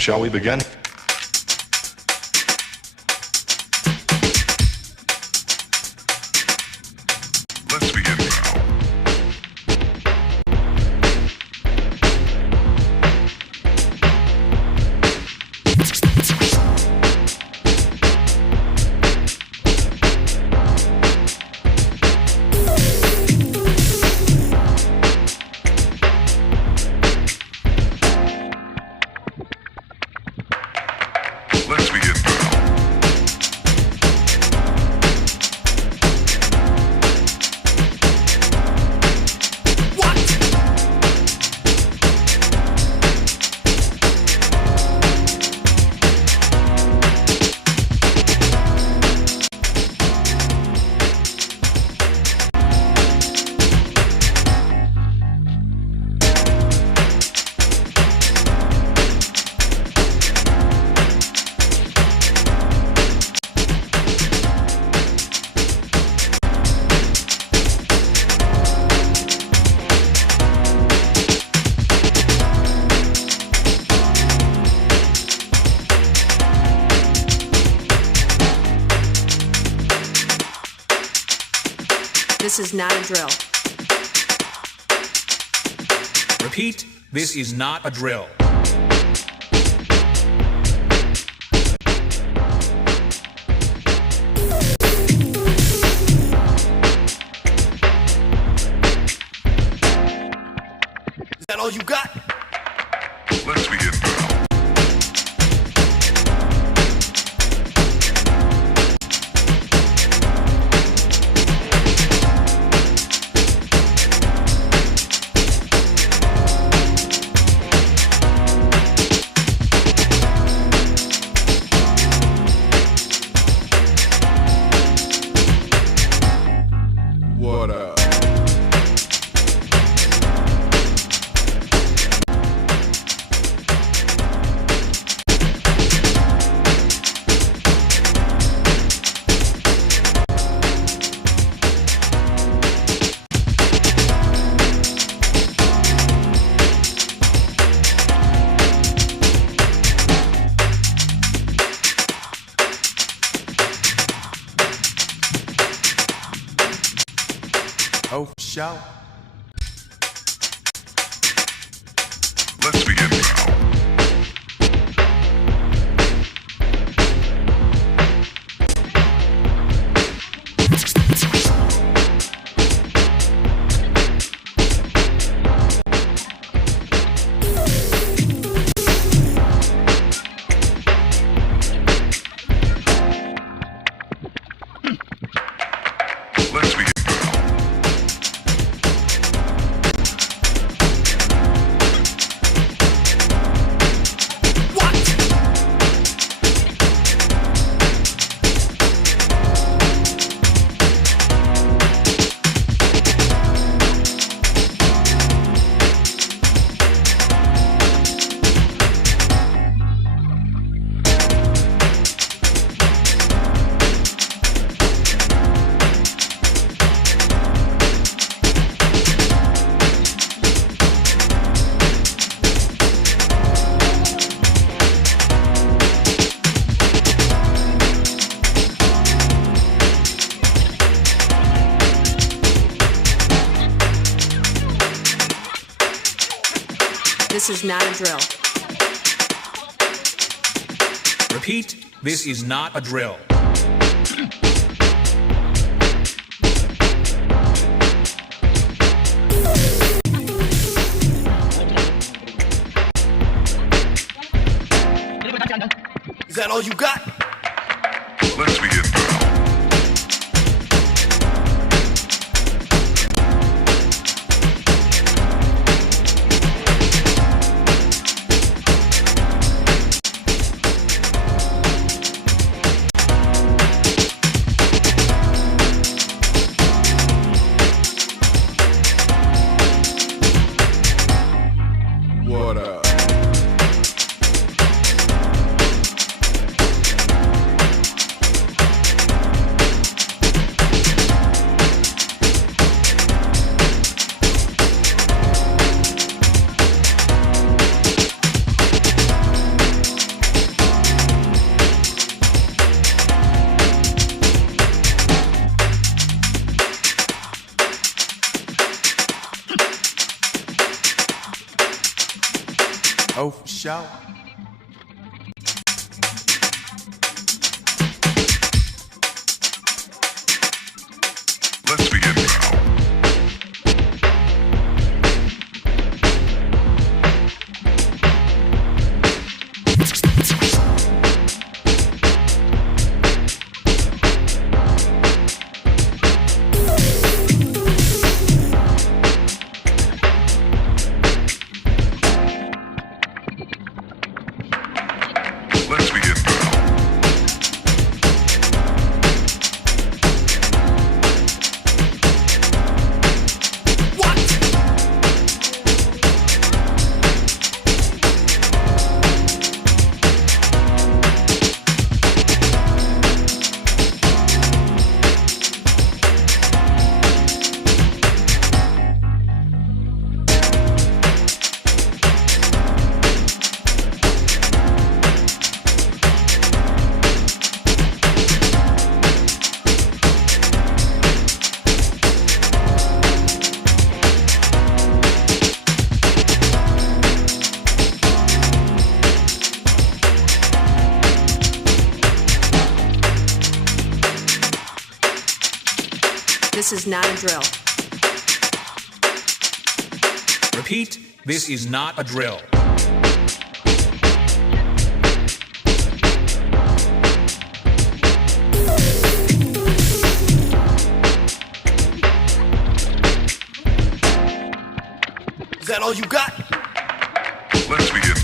Shall we begin? Let's begin now. Let's begin now. This is not a drill. Repeat, this is not a drill. Is that all you got? Let's begin now. What up? Oh, shout. Let's begin now. Let's begin. This is not a drill. Repeat, this is not a drill. Is that all you got? Let's begin now. What up? Oh, for sure. Let's begin now. Let's begin now. This is not a drill. Repeat, this is not a drill. Is that all you got? Let's begin